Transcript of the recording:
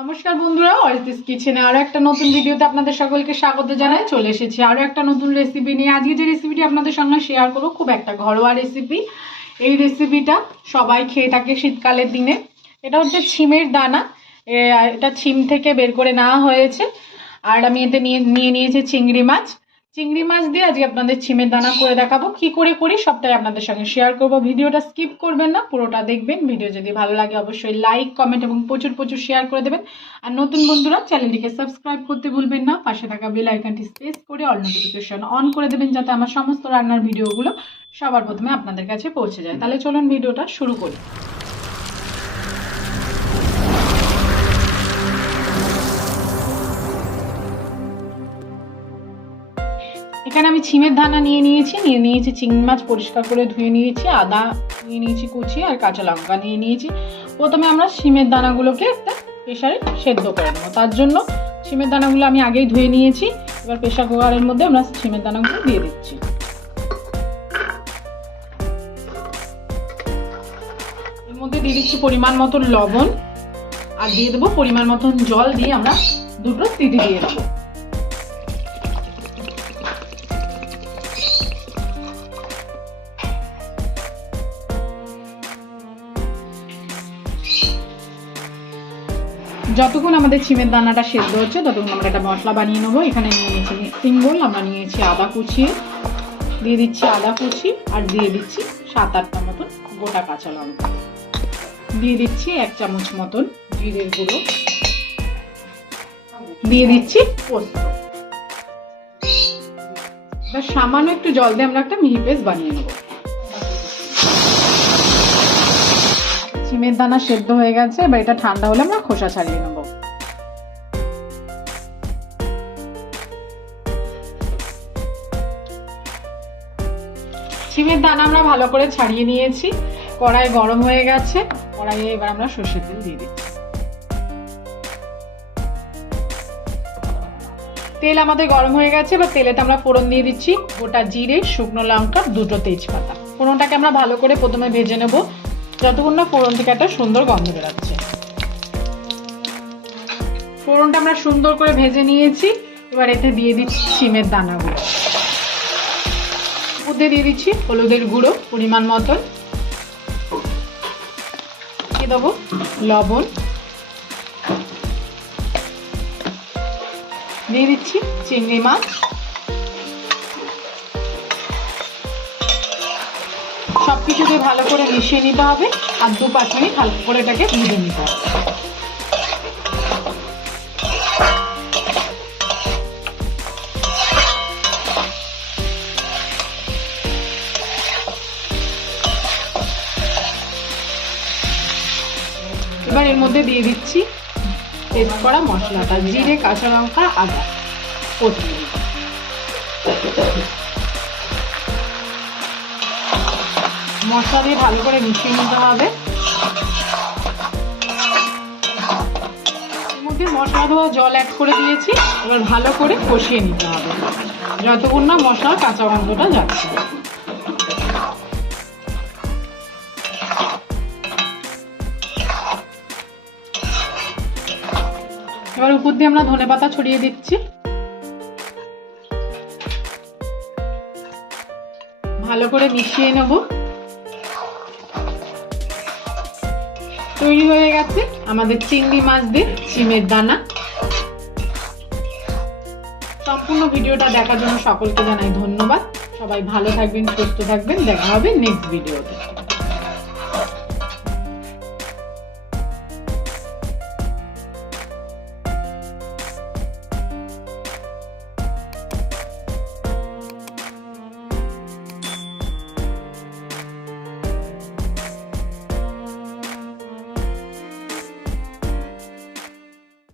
নমস্কার বন্ধুরা, অরিতিস কিচেনে আরো একটা নতুন ভিডিওতে আপনাদের সকলকে স্বাগত জানাই। চলে এসেছি আরো একটা নতুন রেসিপি নিয়ে। আজকে যে রেসিপিটি আপনাদের সঙ্গে শেয়ার করব খুব একটা ঘরোয়া রেসিপি। এই রেসিপিটা সবাই খেয়ে থাকে শীতকালের দিনে। এটা হচ্ছে ছিমের দানা। এটা ছিম থেকে বের করে নেওয়া হয়েছে। আর আমি এতে নিয়ে নিয়েছি চিংড়ি মাছ। চিংড়ি মাছ দিয়ে আজকে আপনাদের ছিমের দানা করে দেখাবো। কি করে করি সবটাই আপনাদের সঙ্গে শেয়ার করব। ভিডিওটা স্কিপ করবেন না, পুরোটা দেখবেন। ভিডিও যদি ভালো লাগে অবশ্যই লাইক, কমেন্ট এবং প্রচুর শেয়ার করে দেবেন। আর নতুন বন্ধুরা চ্যানেলটিকে সাবস্ক্রাইব করতে ভুলবেন না। পাশে থাকা বেল আইকনটি প্রেস করে অল নোটিফিকেশন অন করে দেবেন, যাতে আমার সমস্ত রান্নার ভিডিওগুলো সবার প্রথমে আপনাদের কাছে পৌঁছে যায়। তাহলে চলুন ভিডিওটা শুরু করি। এখানে আমি ছিমের দানা নিয়ে নিয়েছি চিংড়ি মাছ পরিষ্কার করে ধুয়ে নিয়েছি, আদা নিয়ে নিয়েছি কুচি, আর কাঁচা লঙ্কা নিয়ে নিয়েছি। প্রথমে আমরা ছিমের দানাগুলোকে একটা প্রেসারে সেদ্ধ করে নেবো। তার জন্য ছিমের দানাগুলো আমি আগেই ধুয়ে নিয়েছি। এবার প্রেসার কুকারের মধ্যে আমরা ছিমের দানাগুলো দিয়ে দিচ্ছি। এর মধ্যে দিয়ে দিচ্ছি পরিমাণ মতন লবণ, আর দিয়ে দেবো পরিমাণ মতন জল। দিয়ে আমরা দুটো সিটি দিয়ে দেবো। যতক্ষণ আমাদের ছিমের দানাটা সেদ্ধ হচ্ছে ততক্ষণ আমরা একটা মশলা বানিয়ে নেবো। এখানে নিয়ে নিয়েছি সিঙ্গল, আমরা নিয়েছি আদা কুচিয়ে, দিয়ে দিচ্ছি আদা কুচি, আর দিয়ে দিচ্ছি 7-8টা মতন গোটা কাঁচা লঙ্কা, দিয়ে দিচ্ছি 1 চামচ মতন জিরের গুঁড়ো, দিয়ে দিচ্ছি পোস্ত। সামান্য একটু জল দিয়ে আমরা একটা মিহি পেস্ট বানিয়ে নেবো। ছিমের দানা সেদ্ধ হয়ে গেছে, এবার এটা ঠান্ডা হলে আমরা খোসা ছাড়িয়ে নেব। ছিমের দানা আমরা ভালো করে ছাড়িয়ে নিয়েছি। কড়াই গরম হয়ে গেছে, কড়াইয়ে এবার আমরা সরষের তেল দিয়ে দিচ্ছি। তেল আমাদের গরম হয়ে গেছে, এবার তেলেতে আমরা ফোড়ন দিয়ে দিচ্ছি গোটা জিরে, শুকনো লঙ্কা, 2টো তেজপাতা। ফোড়নটাকে আমরা ভালো করে প্রথমে ভেজে নেব, যতক্ষণ না ফোড়ন থেকে একটা সুন্দর গন্ধ বেরোচ্ছে। ফোড়নটা আমরা সুন্দর করে ভেজে নিয়েছি। এবার এতে দিয়ে দিচ্ছি ছিমের দানাগুলো, মধ্যে দিয়ে দিচ্ছি হলুদের গুঁড়ো পরিমাণ মতন, দিয়ে দেবো লবণ, দিয়ে দিচ্ছি চিংড়ি মাছ। সবকিছুকে ভালো করে মিশিয়ে নিতে হবে, আর 2-5 মিনিট হালকা করে এটাকে ভেজে নিতে হবে। এবার এর মধ্যে দিয়ে দিচ্ছি পেস্ট করা মশলাটা, জিরে, কাঁচা লঙ্কা, আদা, কোথমির। মশলা দিয়ে ভালো করে মিশিয়ে নিতে হবে। এর মধ্যে মশলা ধোয়া জল অ্যাড করে দিয়েছি। এবার ভালো করে কষিয়ে নিতে হবে যতক্ষণ না মশলার কাঁচা গন্ধটা যাচ্ছে। এবার উপর দিয়ে আমরা ধনেপাতা ছড়িয়ে দিচ্ছি। ভালো করে মিশিয়ে নেব। তৈরি হয়ে গেছে আমাদের চিংড়ি মাছ দিয়ে ছিমের দানা। সম্পূর্ণ ভিডিওটা দেখার জন্য সকলকে জানাই ধন্যবাদ। সবাই ভালো থাকবেন, সুস্থ থাকবেন। দেখা হবে নেক্সট ভিডিওতে।